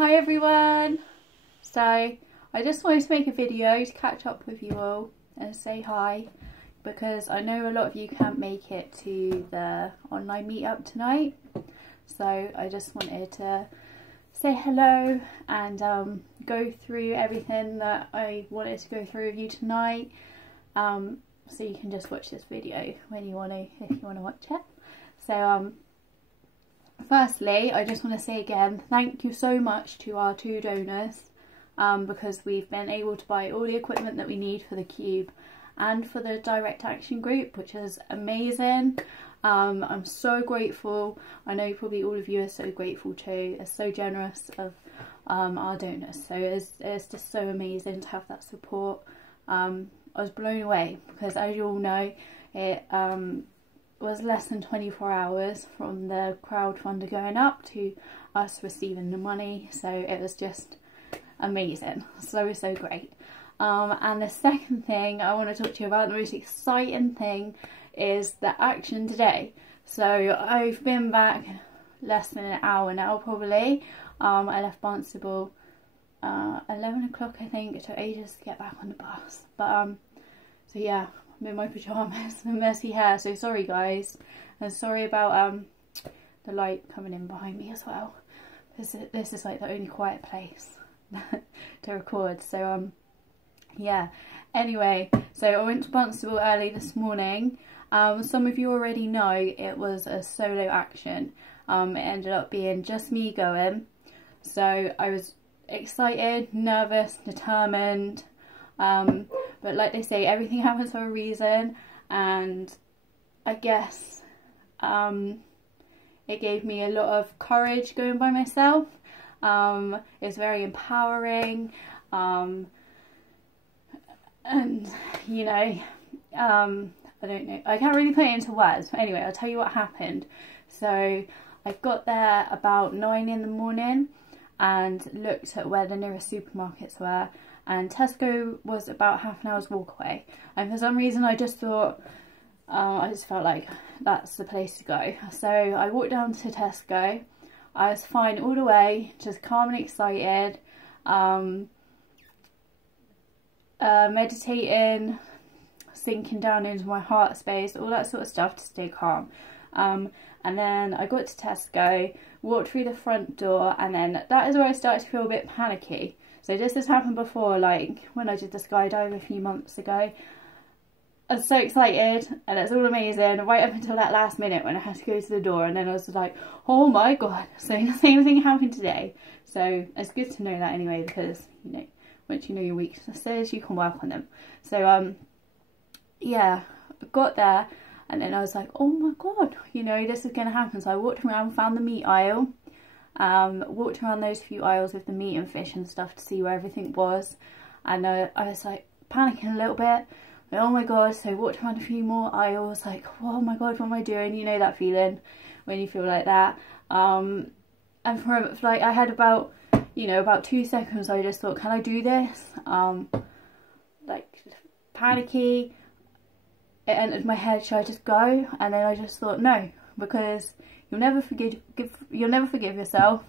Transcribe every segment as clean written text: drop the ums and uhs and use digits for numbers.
Hi everyone! So I just wanted to make a video to catch up with you all and say hi, because I know a lot of you can't make it to the online meetup tonight, so I just wanted to say hello and go through everything that I wanted to go through with you tonight, so you can just watch this video when you want to, if you want to watch it. So firstly, I just want to say again, thank you so much to our 2 donors, because we've been able to buy all the equipment that we need for the Cube and for the Direct Action group, which is amazing. I'm so grateful. I know probably all of you are so grateful too. It's so generous of our donors, so it's just so amazing to have that support. I was blown away because, as you all know, it was less than 24 hours from the crowdfunder going up to us receiving the money, so it was just amazing, so great. And the second thing I want to talk to you about, the most exciting thing, is the action today. So I've been back less than an hour now probably. I left Barnstable 11 o'clock I think. It took ages to get back on the bus, but so yeah, I'm in my pyjamas and messy hair, so sorry guys, and sorry about the light coming in behind me as well. This is like the only quiet place to record, so yeah. Anyway, so I went to Barnstable early this morning. Some of you already know it was a solo action. It ended up being just me going, so I was excited, nervous, determined, but like they say, everything happens for a reason, and I guess it gave me a lot of courage going by myself. It was very empowering, and you know, I don't know, I can't really put it into words, but anyway, I'll tell you what happened. So I got there about 9 in the morning and looked at where the nearest supermarkets were, and Tesco was about half an hour's walk away, and for some reason I just thought, I just felt like that's the place to go. So I walked down to Tesco. I was fine all the way, just calm and excited, meditating, sinking down into my heart space, all that sort of stuff to stay calm. And then I got to Tesco, walked through the front door, and then that is where I started to feel a bit panicky. So this has happened before, like when I did the skydive a few months ago. I was so excited and it's all amazing right up until that last minute when I had to go to the door, and then I was like, oh my god. So the same thing happened today. So it's good to know that anyway, because you know, once you know your weaknesses you can work on them. So yeah, I got there and then I was like, oh my god, you know, this is gonna happen. So I walked around, found the meat aisle, walked around those few aisles with the meat and fish and stuff to see where everything was, and I was like panicking a little bit, like, oh my god. So I walked around a few more aisles like, oh my god, what am I doing? You know that feeling when you feel like that. And for like, I had about, you know, about 2 seconds I just thought, can I do this? Like panicky, it entered my head, should I just go? And then I just thought no, because you'll never forgive yourself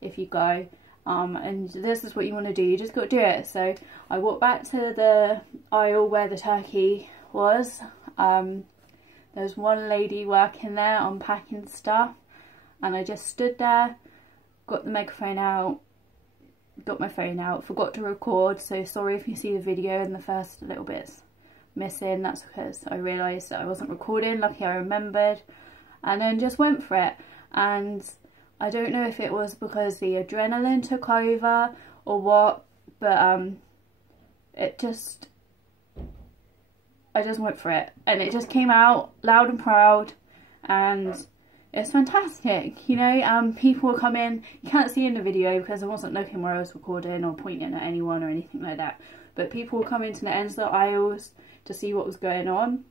if you go, and this is what you want to do, you just got to do it. So I walked back to the aisle where the turkey was. There was one lady working there unpacking stuff, and I just stood there, got the megaphone out, got my phone out, forgot to record, so sorry if you see the video and the first little bits missing. That's because I realised that I wasn't recording. Lucky I remembered, and then just went for it. And I don't know if it was because the adrenaline took over or what, but I just went for it, and it just came out loud and proud, and it's fantastic. You know, people were coming, you can't see in the video because I wasn't looking where I was recording or pointing at anyone or anything like that, but people were coming to the ends of the aisles to see what was going on.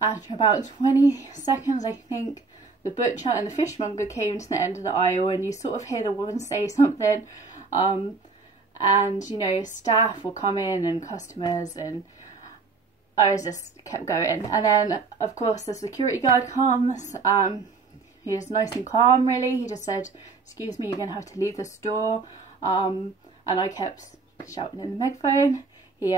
After about 20 seconds I think, the butcher and the fishmonger came to the end of the aisle, and you sort of hear the woman say something, and you know, staff will come in and customers, and I just kept going. And then of course the security guard comes, he was nice and calm really. He just said, excuse me, you're going to have to leave the store. And I kept shouting in the megaphone. He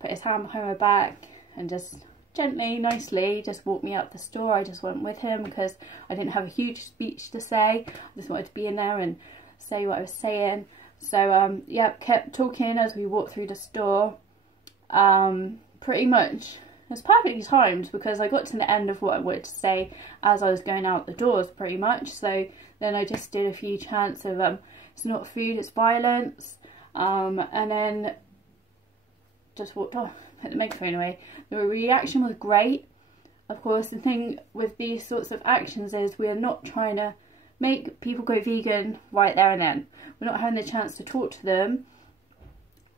put his hand behind my back and just gently, nicely just walked me up the store. I just went with him because I didn't have a huge speech to say. I just wanted to be in there and say what I was saying. So yeah, kept talking as we walked through the store. Pretty much it was perfectly timed because I got to the end of what I wanted to say as I was going out the doors pretty much. So then I just did a few chants of it's not food, it's violence, and then just walked off, put the megaphone away. The reaction was great. Of course, the thing with these sorts of actions is we're not trying to make people go vegan right there and then. We're not having the chance to talk to them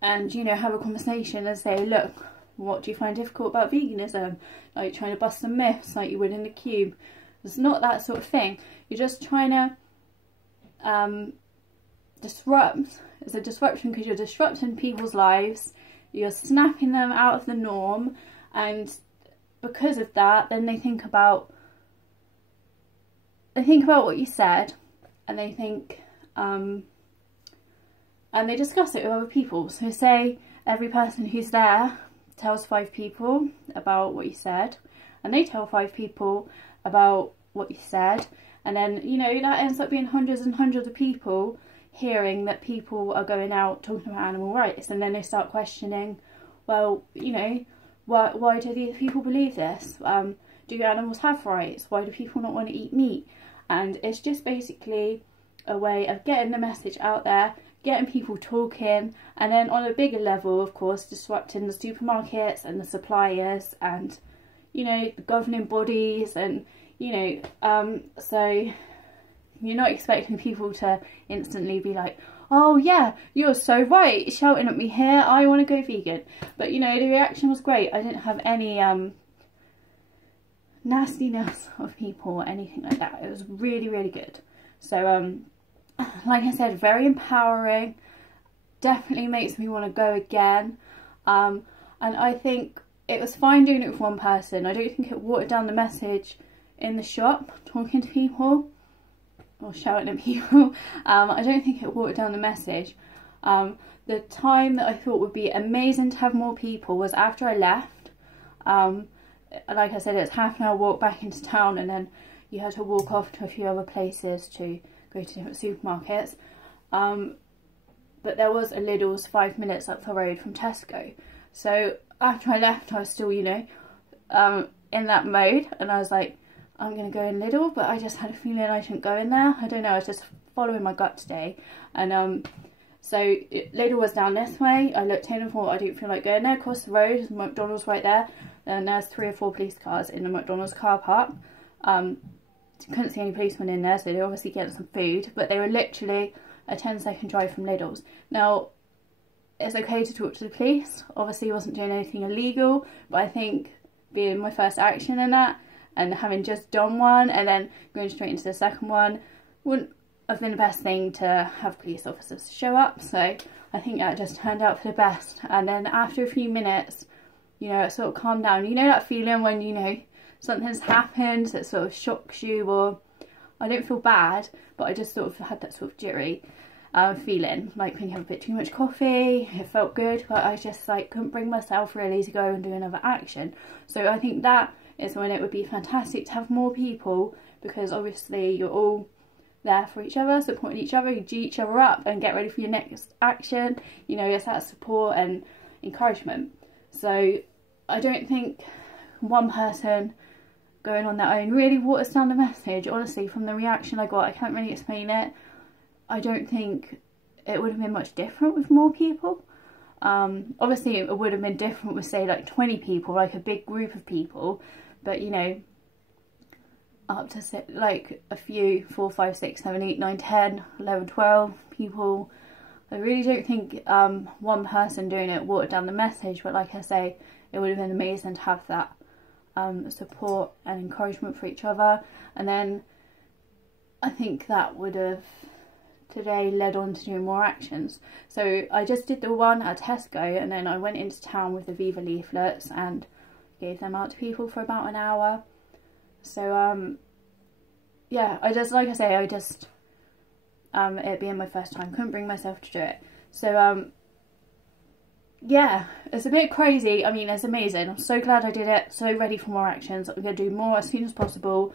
and, you know, have a conversation and say, look, what do you find difficult about veganism? Like trying to bust some myths like you would in the Cube. It's not that sort of thing. You're just trying to disrupt. It's a disruption because you're disrupting people's lives. You're snapping them out of the norm, and because of that, then they think about what you said, and they think and they discuss it with other people. So say every person who's there tells 5 people about what you said, and they tell 5 people about what you said, and then, you know, that ends up being hundreds and hundreds of people hearing that people are going out talking about animal rights, and then they start questioning, well, you know, why do these people believe this? Do animals have rights? Why do people not want to eat meat? And it's just basically a way of getting the message out there, getting people talking, and then on a bigger level, of course, disrupting the supermarkets and the suppliers and, you know, the governing bodies, and, you know, so you're not expecting people to instantly be like, oh yeah, you're so right, shouting at me here, I want to go vegan. But, you know, the reaction was great. I didn't have any nastiness of people or anything like that. It was really, really good. So, like I said, very empowering. Definitely makes me want to go again. And I think it was fine doing it with one person. I don't think it watered down the message in the shop, talking to people or shouting at people. I don't think it watered down the message. The time that I thought would be amazing to have more people was after I left. Like I said, it's half an hour walk back into town, and then you had to walk off to a few other places to go to different supermarkets. But there was a Lidl's 5 minutes up the road from Tesco. So after I left, I was still, you know, in that mode, and I was like, I'm going to go in Lidl, but I just had a feeling I shouldn't go in there. I don't know, I was just following my gut today. And so Lidl was down this way. I looked in and thought, I don't feel like going there. Across the road, there's McDonald's right there. And there's 3 or 4 police cars in the McDonald's car park. Couldn't see any policemen in there, so they were obviously getting some food. But they were literally a 10-second drive from Lidl's. Now, it's okay to talk to the police. Obviously, I wasn't doing anything illegal. But I think being my first action in that, and having just done one and then going straight into the second one, wouldn't have been the best thing to have police officers show up. So I think that just turned out for the best. And then after a few minutes, you know, it sort of calmed down. You know that feeling when, you know, something's happened that sort of shocks you, or I don't feel bad, but I just sort of had that sort of jittery feeling, like when you have a bit too much coffee. It felt good, but I just like couldn't bring myself really to go and do another action. So I think that is when it would be fantastic to have more people, because obviously you're all there for each other, supporting each other, you G each other up and get ready for your next action. You know, it's that support and encouragement. So I don't think one person going on their own really waters down the message. Honestly, from the reaction I got, I can't really explain it. I don't think it would have been much different with more people. Obviously it would have been different with, say, like 20 people, like a big group of people, but, you know, up to like a few, 4, 5, 6, 7, 8, 9, 10, 11, 12 people. I really don't think one person doing it watered down the message, but like I say, it would have been amazing to have that support and encouragement for each other. And then I think that would have today led on to doing more actions. So I just did the one at Tesco, and then I went into town with the Viva leaflets and gave them out to people for about an hour. So yeah, I just, like I say, I just, it being my first time, couldn't bring myself to do it. So, yeah, it's a bit crazy. I mean, it's amazing. I'm so glad I did it. So ready for more actions. I'm going to do more as soon as possible.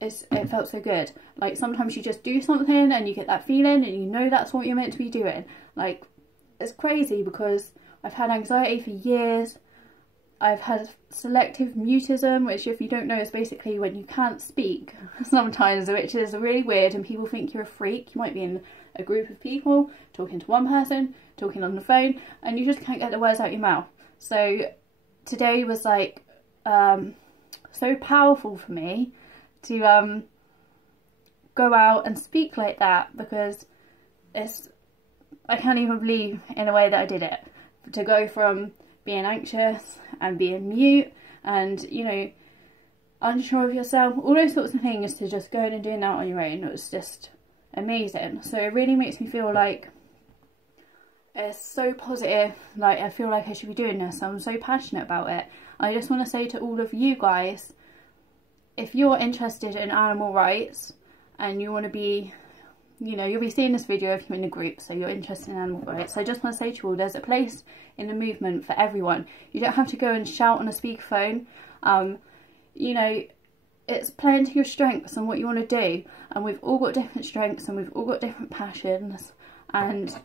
It felt so good. Like, sometimes you just do something and you get that feeling and you know that's what you're meant to be doing. Like, it's crazy because I've had anxiety for years. I've had selective mutism, which, if you don't know, is basically when you can't speak sometimes, which is really weird and people think you're a freak. You might be in a group of people talking to one person, talking on the phone, and you just can't get the words out your mouth. So today was like so powerful for me to go out and speak like that, because I can't even believe in a way that I did it. To go from being anxious and being mute and, you know, unsure of yourself, all those sorts of things, to just going and doing that on your own. It was just amazing. So it really makes me feel like it's so positive. Like, I feel like I should be doing this. I'm so passionate about it. I just want to say to all of you guys, if you're interested in animal rights and you want to be, you know, you'll be seeing this video if you're in a group, so you're interested in animal rights. So I just want to say to you all, there's a place in the movement for everyone. You don't have to go and shout on a speakerphone. You know, it's playing to your strengths and what you want to do. And we've all got different strengths and we've all got different passions. And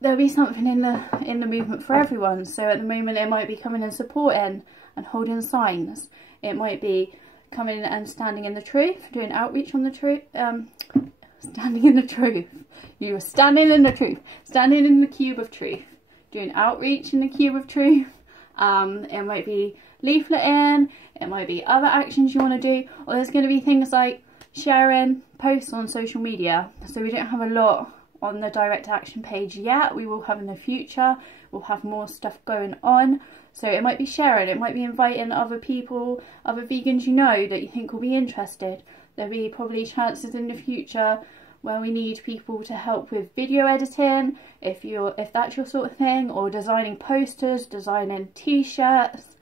there'll be something in the movement for everyone. So at the moment it might be coming and supporting and holding signs. It might be coming and standing in the truth, doing outreach on the truth, standing in the truth. You are standing in the truth, standing in the cube of truth, doing outreach in the cube of truth. It might be leafleting, it might be other actions you want to do, or there's going to be things like sharing posts on social media. So we don't have a lot on the direct action page yet. We will have in the future. We'll have more stuff going on. So it might be sharing, it might be inviting other people, other vegans you know that you think will be interested. There'll be probably chances in the future where we need people to help with video editing, if that's your sort of thing, or designing posters, designing t-shirts,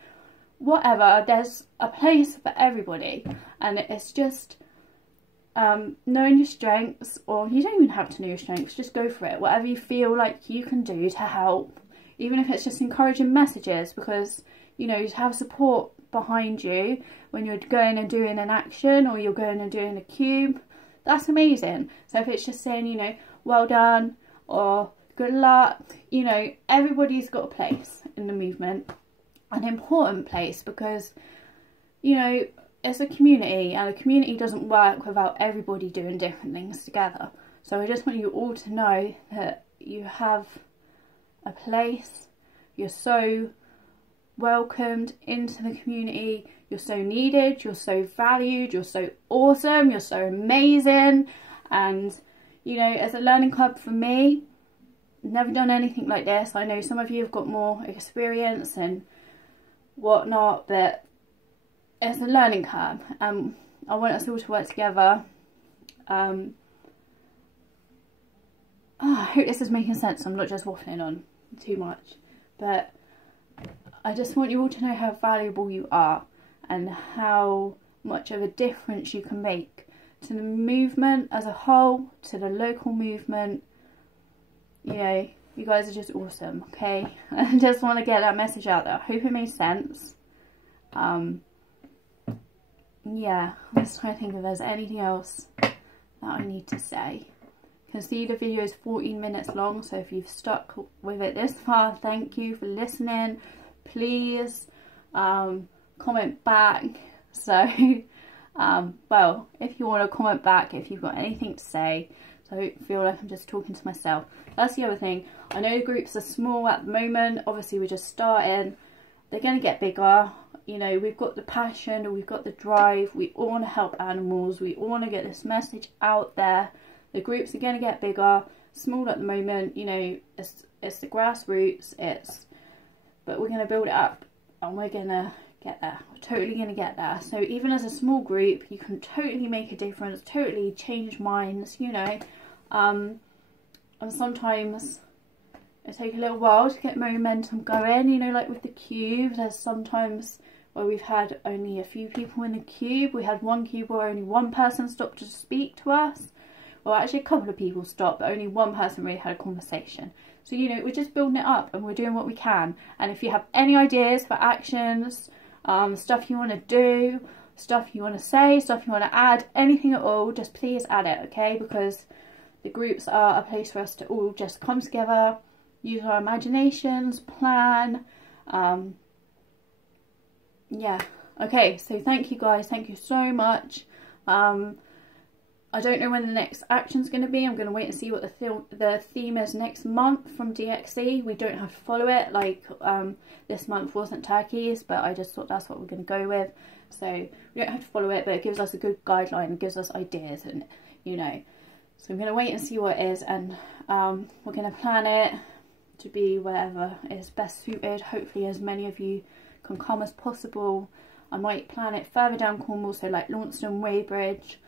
whatever. There's a place for everybody, and it's just knowing your strengths, or you don't even have to know your strengths, just go for it. Whatever you feel like you can do to help, even if it's just encouraging messages, because, you know, to have support behind you when you're going and doing an action or you're going and doing a cube, that's amazing. So if it's just saying, you know, well done or good luck, you know, everybody's got a place in the movement, an important place, because, you know, it's a community, and a community doesn't work without everybody doing different things together. So I just want you all to know that you have a place. You're so welcomed into the community. You're so needed. You're so valued. You're so awesome. You're so amazing. And, you know, as a learning club for me, never done anything like this. I know some of you have got more experience and whatnot, but it's a learning curve. I want us all to work together. I hope this is making sense. I'm not just waffling on too much, but I just want you all to know how valuable you are and how much of a difference you can make to the movement as a whole, to the local movement. You know, you guys are just awesome, okay? I just want to get that message out there. I hope it made sense. Yeah, I'm just trying to think if there's anything else that I need to say. You can see the video is 14 minutes long, so if you've stuck with it this far, thank you for listening. Please comment back. So well, if you want to comment back, if you've got anything to say, so I don't feel like I'm just talking to myself. That's the other thing. I know the groups are small at the moment. Obviously we're just starting. They're going to get bigger. You know, we've got the passion, we've got the drive, we all want to help animals, we all want to get this message out there. The groups are going to get bigger. Small at the moment, you know, it's the grassroots, but we're going to build it up and we're going to get there. We're totally going to get there. So even as a small group, you can totally make a difference, totally change minds, you know. And sometimes it takes a little while to get momentum going, you know, like with the cube, there's sometimes where we've had only a few people in the cube. We had one cube where only one person stopped to speak to us. Well, actually a couple of people stopped, but only one person really had a conversation. So, you know, we're just building it up and we're doing what we can. And if you have any ideas for actions, stuff you want to do, stuff you want to say, stuff you want to add, anything at all, just please add it, okay? Because the groups are a place for us to all just come together, use our imaginations, plan. Yeah, okay, so thank you guys, thank you so much. I don't know when the next action's going to be. I'm going to wait and see what the theme is next month from DXE. We don't have to follow it, like this month wasn't turkeys, but I just thought that's what we're going to go with. So we don't have to follow it, but it gives us a good guideline, it gives us ideas, and you know. So I'm going to wait and see what it is, and we're going to plan it to be wherever is best suited. Hopefully as many of you can come as possible. I might plan it further down Cornwall, so like Launceston, Weybridge,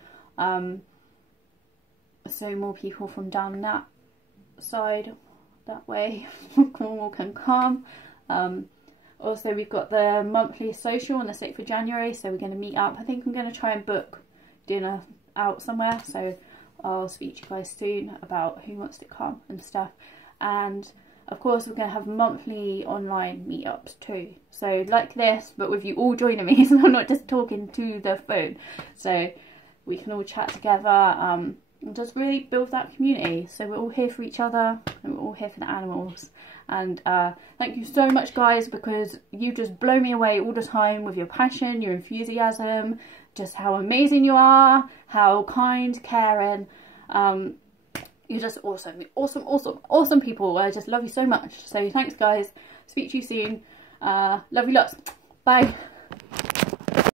so more people from down that side, that way, Cornwall can come. Also we've got the monthly social on the 6th of January, so we're going to meet up. I think I'm going to try and book dinner out somewhere, so I'll speak to you guys soon about who wants to come and stuff. And of course we're going to have monthly online meetups too, so like this, but with you all joining me, so I'm not just talking to the phone, so we can all chat together and just really build that community. So we're all here for each other and we're all here for the animals. And thank you so much guys, because you just blow me away all the time with your passion, your enthusiasm, just how amazing you are, how kind, caring. You're just awesome, awesome people. I just love you so much. So thanks guys, speak to you soon. Love you lots, bye.